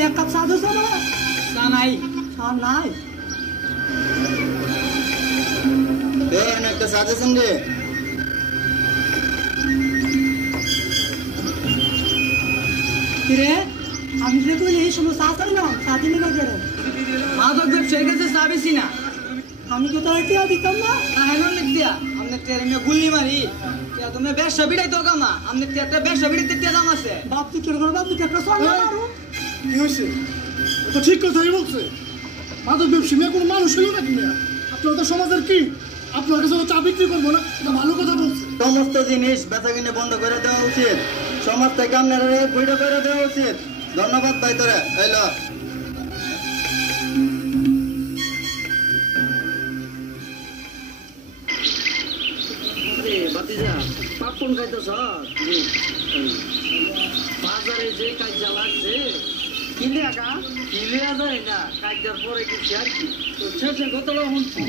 एक कप साधु सोना नहीं একটা সাজেশন দে কিরে আমি যে তুই এই সমস্যা আছে না সাদিনে না করে মাদক ব্যবসায়ীর কাছে চাবিছি না আমি তো তোর টিয়া দিতাম না হেন লিখ দিয়া আমনে ট্রেনে গুল্লি মারি তুমি ব্যবসা বিড়াই তো কামা আমনে একটা ব্যবসা বিড়িতে টিয়া দাম আছে বাপ তুই কি করব বাপ তুই একটা সঙ্গ মারু কি হয়েছে তো ঠিক কথাই বলছে মাদক ব্যবসী মেয়ে কোনো মানুষ হলো নাকি মেয়ে আপনার তো সমাজের কি আপনার কাছে চা বিক্রি করবো না এটা ভালো কথা বলছে সমস্ত জিনিস বেচা কিনে বন্ধ করে দেওয়া উচিত সমাজ থেকে আপনারা বৈধ করে দেওয়া উচিত ধন্যবাদ ভাই তোরা এলো বাতিজা পাপন খাইতেছ বাজারে যে কাজটা লাগছে কিনে যায় না কাজটার পরে কিছু আর কি শেষে কতটা শুনছি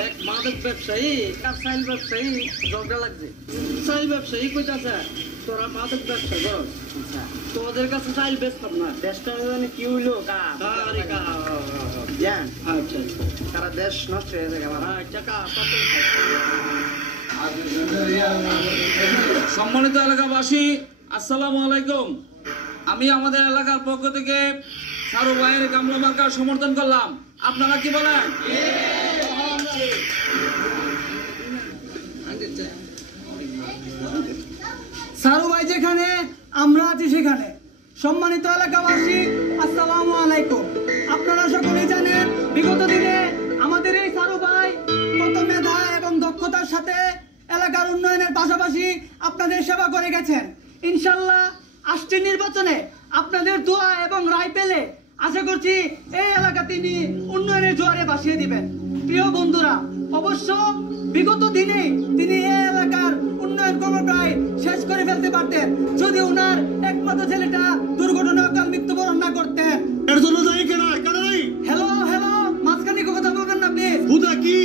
এক মাদক ব্যবসায়ী আর চাইল ব্যবসায়ী ঝগড়া লাগছে চাইল ব্যবসায়ী কইতাছে তোরা মাদক ব্যবসা কর তোদের কাছে চাইল বেচতাম না দেশটা মানে কি হইলো তারা দেশ নষ্ট হয়ে যায় আমার টাকা সম্মানিত এলাকাবাসী আসসালামু আলাইকুম আমি আমাদের এলাকার পক্ষ থেকে সারু ভাইয়ের কামরু মার্কার সমর্থন করলাম আপনারা কি বলেন সারু ভাই যেখানে আমরা আছি সেখানে সম্মানিত এলাকাবাসী আসসালামু আলাইকুম আপনারা সকলেই জানেন বিগত দিনে আমাদের এই সারু ভাই কত মেধা এবং দক্ষতার সাথে এলাকার উন্নয়নের পাশাপাশি আপনাদের সেবা করে গেছেন ইনশাআল্লাহ আসছে নির্বাচনে আপনাদের দোয়া এবং রায় পেলে আশা করছি এই এলাকা তিনি উন্নয়নের জোয়ারে ভাসিয়ে দিবেন প্রিয় বন্ধুরা অবশ্য বিগত দিনে তিনি এই এলাকার উন্নয়ন কর্ম প্রায় শেষ করে ফেলতে পারতেন যদি ওনার একমাত্র ছেলেটা দুর্ঘটনা অকাল মৃত্যুবরণ না করতেন এর জন্য দায়ী কেন কেন নাই হ্যালো মাঝখানে কথা বলবেন না প্লিজ বুঝা কি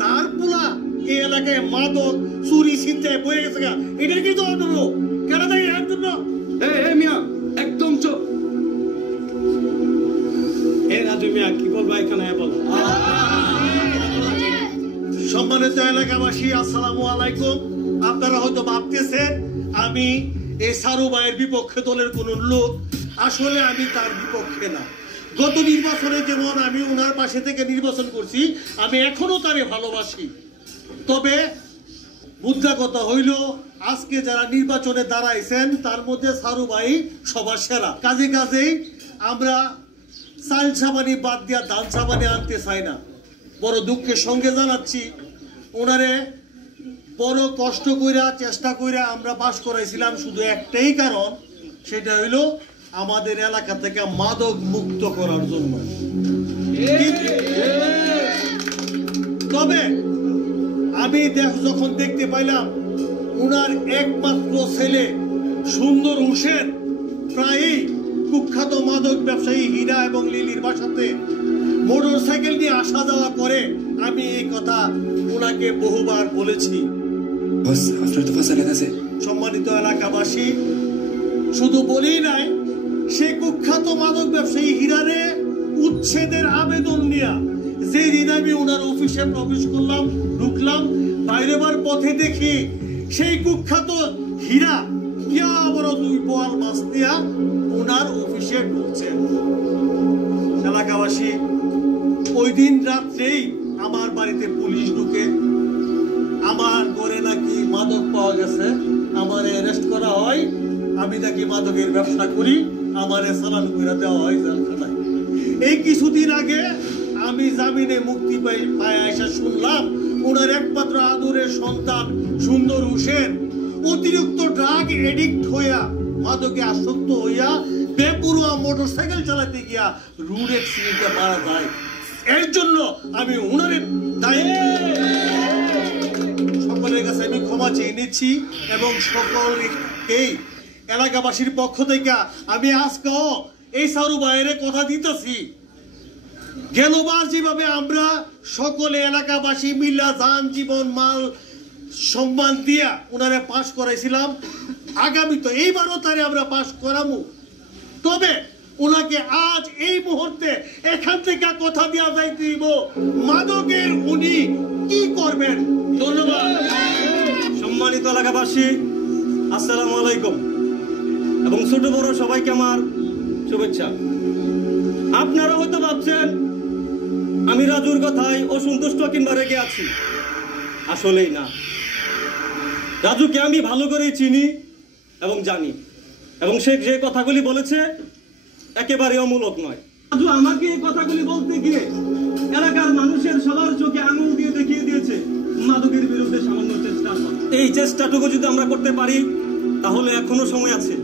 তার পোলা এই এলাকায় মাদক চুরি ছিনতাই বয়ে গেছে এটা কি জবাব দেবো কেন দায়ী এর জন্য মিয়া একদম চুপ কি বলবো এখানে বলো সম্মানিত এলাকাবাসী আসসালামু আলাইকুম আপনারা হয়তো ভাবতেছেন আমি এই সারু ভাইয়ের বিপক্ষে দলের কোন লোক আসলে আমি তার বিপক্ষে না গত নির্বাচনে যেমন আমি ওনার পাশে থেকে নির্বাচন করছি আমি এখনো তারে ভালোবাসি তবে মুদ্রা কথা হইল আজকে যারা নির্বাচনে দাঁড়াইছেন তার মধ্যে সারু ভাই সবার সেরা কাজেই আমরা চাল সাবানি বাদ দিয়া ধান সাবানি আনতে চাই না বড় দুঃখের সঙ্গে জানাচ্ছি ওনারে বড় কষ্ট কইরা চেষ্টা কইরা আমরা পাস করাইছিলাম শুধু একটাই কারণ সেটা হইল আমাদের এলাকা থেকে মাদক মুক্ত করার জন্য তবে আমি যখন দেখতে পাইলাম ওনার একমাত্র ছেলে সুন্দর হোসেন প্রায়ই কুখ্যাত মাদক ব্যবসায়ী হীরা এবং লিলির বাসাতে মোটর সাইকেল নিয়ে আসা যাওয়া করে আমি এই কথা ওনাকে বহুবার বলেছি সম্মানিত এলাকাবাসী শুধু বলেই নাই সে কুখ্যাত মাদক ব্যবসায়ী হীরারে উচ্ছেদের আবেদন নিয়ে যেদিন আমি ওনার অফিসে প্রবেশ করলাম ঢুকলাম বাইরেবার পথে দেখি সেই কুখ্যাত হীরা কিয়া বড় দুই বোয়াল মাছ দিয়া ওনার অফিসে ঢুকছেন এলাকাবাসী ওই দিন রাত্রেই আমার বাড়িতে পুলিশ ঢুকে আমার ঘরে নাকি মাদক পাওয়া গেছে আমারে অ্যারেস্ট করা হয় আমি নাকি মাদকের ব্যবসা করি আমারে চালান করে দেওয়া হয় জেলখানায় এই কিছুদিন আগে আমি জামিনে মুক্তি পাই এসে শুনলাম ওনার একমাত্র আদরের সন্তান সুন্দর হোসেন অতিরিক্ত ড্রাগ এডিক্ট হইয়া মাদকে আসক্ত হইয়া বেপরোয়া মোটরসাইকেল চালাতে গিয়া রোড অ্যাক্সিডেন্টে মারা যায়। এর জন্য আমি ওনার সকলের কাছে আমি ক্ষমা চেয়ে নিচ্ছি এবং সকলকেই এলাকাবাসীর পক্ষ থেকে আমি আজকেও এই সারু ভাইয়ের কথা দিতেছি, গেলবার যেভাবে আমরা সকলে এলাকাবাসী মিল্লা যান জীবন মাল সম্মান দিয়া ওনারে পাশ করাইছিলাম, আগামী তো এইবারও তারে আমরা পাশ করামু। তবে ওনাকে আজ এই মুহূর্তে এখান থেকে কথা দেওয়া যাইতেইব মাদকের উনি কি করবেন। ধন্যবাদ। সম্মানিত এলাকাবাসী, আসসালামু আলাইকুম এবং ছোট বড় সবাইকে আমার শুভেচ্ছা। আপনারা হয়তো ভাবছেন আমি রাজুর কথায় অসন্তুষ্ট কিংবা রেগে আছি, আসলেই না। রাজুকে আমি ভালো করেই চিনি এবং জানি, এবং সে যে কথাগুলি বলেছে একেবারে অমূলক নয়। রাজু আমাকে এই কথাগুলি বলতে গিয়ে এলাকার মানুষের সবার চোখে আঙুল দিয়ে দেখিয়ে দিয়েছে মাদকের বিরুদ্ধে সামান্য চেষ্টা। এই চেষ্টাটুকু যদি আমরা করতে পারি তাহলে এখনো সময় আছে,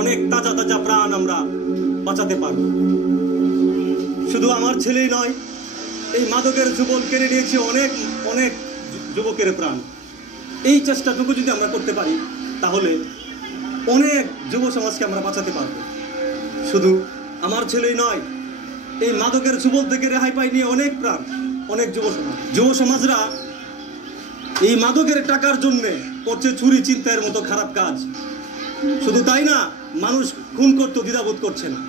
অনেক তাজা তাজা প্রাণ আমরা বাঁচাতে পারব। শুধু আমার ছেলেই নয়, এই মাদকের যুবক কেড়ে নিয়েছে অনেক অনেক যুবকের প্রাণ। এই চেষ্টাটুকু যদি আমরা করতে পারি তাহলে অনেক যুব সমাজকে আমরা বাঁচাতে পারব। শুধু আমার ছেলেই নয়, এই মাদকের যুবক থেকে রেহাই পাই নিয়ে অনেক প্রাণ, অনেক যুব সমাজরা এই মাদকের টাকার জন্য করছে চুরি চিন্তার মতো খারাপ কাজ। শুধু তাই না, মানুষ খুন করতে দ্বিধাবোধ করছে না।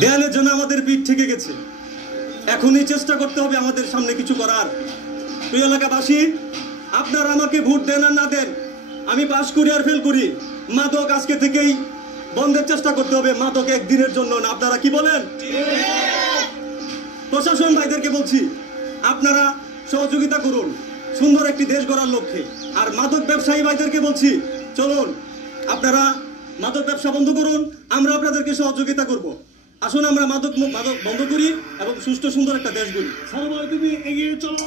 দেয়ালের জন্য আমাদের পিঠ থেকে গেছে, এখনই চেষ্টা করতে হবে আমাদের সামনে কিছু করার। প্রিয় এলাকাবাসী, আপনারা আমাকে ভোট দেন আর না দেন, আমি পাস করি আর ফেল করি, মাদক আজকে থেকেই বন্ধের চেষ্টা করতে হবে। মাদক একদিনের জন্য না, আপনারা কি বলেন? প্রশাসন ভাইদেরকে বলছি, আপনারা সহযোগিতা করুন সুন্দর একটি দেশ গড়ার লক্ষ্যে। আর মাদক ব্যবসায়ী ভাইদেরকে বলছি, চলুন আপনারা মাদক ব্যবসা বন্ধ করুন, আমরা আপনাদেরকে সহযোগিতা করব। আসুন আমরা মাদক বন্ধ করি এবং সুষ্ঠু সুন্দর একটা দেশ গড়ি। সারু ভাই তুমি এগিয়ে চলো।